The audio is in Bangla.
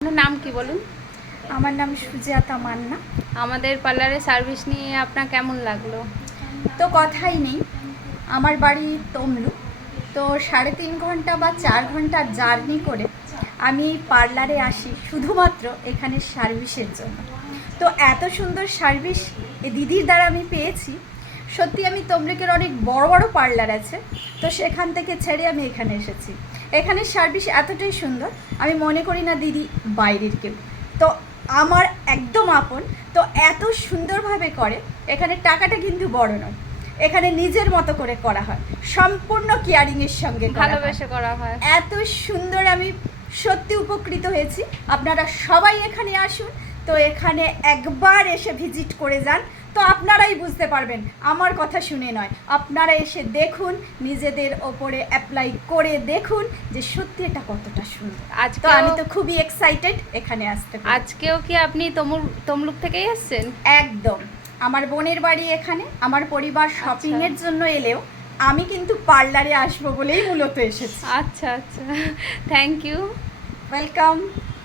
আপনার নাম কি বলুন? আমার নাম সুজাতা মান্না। আমাদের পার্লারের সার্ভিস নিয়ে আপনার কেমন লাগলো? তো কথাই নেই, আমার বাড়ি তমলুক। তো 3.5 ঘন্টা বা 4 ঘন্টা জার্নি করে আমি এই পার্লারে আসি শুধুমাত্র এখানে সার্ভিসের জন্য। তো এত সুন্দর সার্ভিস এই দিদির দ্বারা আমি পেয়েছি। সত্যি আমি তমলুকের অনেক বড় বড় পার্লার আছে, তো সেখান থেকে ছেড়ে আমি এখানে এসেছি। এখানের সার্ভিস এতটাই সুন্দর, আমি মনে করি না দিদি বাইরের কেউ। তো আমার একদম আপন। তো এত সুন্দরভাবে করে, এখানে টাকাটা কিন্তু বড় নয়, এখানে নিজের মতো করে করা হয়, সম্পূর্ণ কেয়ারিংয়ের সঙ্গে ভালোবেসে করা হয়। এত সুন্দর, আমি সত্যি উপকৃত হয়েছি। আপনারা সবাই এখানে আসুন, তো এখানে একবার এসে ভিজিট করে যান, তো আপনারাই বুঝতে পারবেন, আমার কথা শুনে নয়। আপনারা এসে দেখুন, নিজেদের ওপরে অ্যাপ্লাই করে দেখুন যে সত্যি এটা কতটা সুন্দর। তো আমি তো খুবই এক্সাইটেড এখানে আসতে। আজকেও কি আপনি তমলুক থেকেই এসেছেন? একদম, আমার বোনের বাড়ি এখানে। আমার পরিবার শপিংয়ের জন্য এলেও আমি কিন্তু পার্লারে আসবো বলেই মূলত এসেছি। আচ্ছা আচ্ছা, থ্যাংক ইউ, ওয়েলকাম।